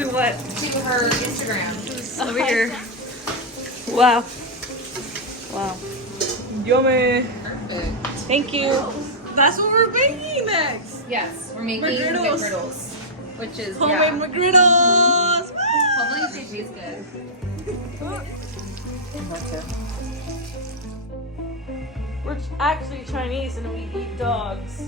To what? To her Instagram. Over here. Wow. Wow. Yummy. Perfect. Thank you. That's what we're making next. Yes, we're making McGriddles. McGriddles, which is Homemade McGriddles. hopefully they taste good. We're actually Chinese and we eat dogs.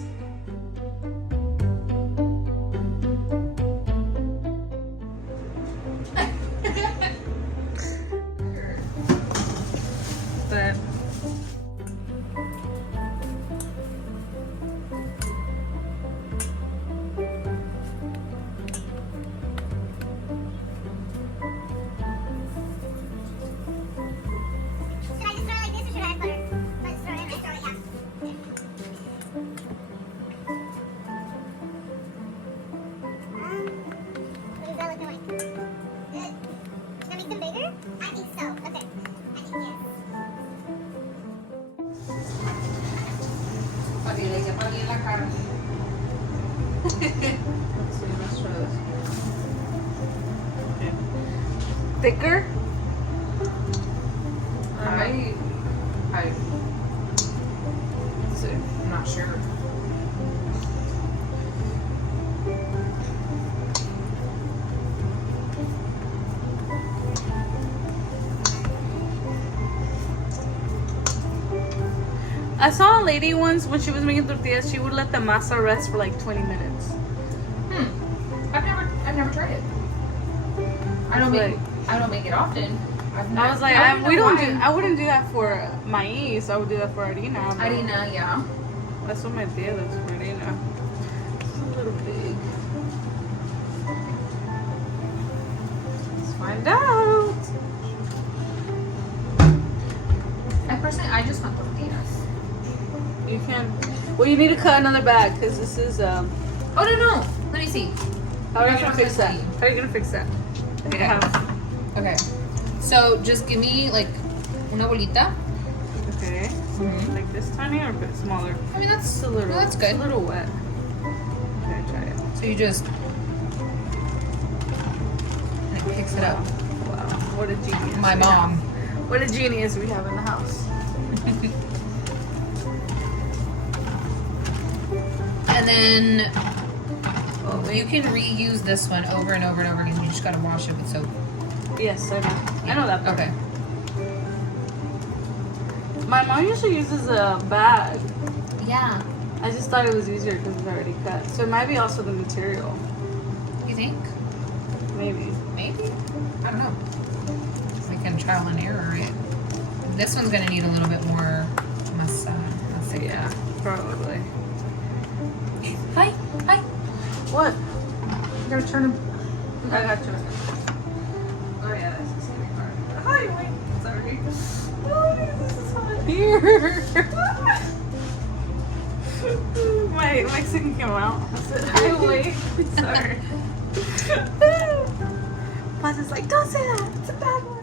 But Should I just throw it like this or should I add butter? Let's throw it in. I throw it, yeah. What is that looking like? Good. Should I make them bigger? I think so. Okay. I think yes. Papi, le hice papi en la cara. let's see, let's try this. Okay. Thicker? Let's see. I'm not sure. I saw a lady once when she was making tortillas, she would let the masa rest for like 20 minutes. I've never tried it. I don't make it often. I was like, I wouldn't do that for maíz. I would do that for harina. but Harina, yeah. That's what my tia does for harina. It's a little big. Let's find out. I just want tortillas. You can. Well, you need to cut another bag because this is. Oh no! Let me see. How are you gonna fix that? How are you gonna fix that? Okay. Okay. So just give me like una bolita. Okay. Like this tiny or a bit smaller? I mean that's It's a little. no, that's It's good. a little wet. Okay, try it. So you just and it picks it up. Wow. What a genius. My we mom. have. What a genius we have in the house. And then you can reuse this one over and over and over again. You just gotta wash it with soap. Yes, I know. I know that part. Okay. My mom usually uses a bag. Yeah. I just thought it was easier because it's already cut. So it might be also the material. You think? Maybe. Maybe. I don't know. We can trial and error it. This one's gonna need a little bit more masa. Yeah, probably. Hi. Hi. What? You gotta turn them. I got you. Oh yeah, that's the scary part. Hi, wait. Sorry. Oh, this is hot. Here. My Mexican came out. I said, hi, wait. Sorry. Buzz is like, don't say that. It's a bad word.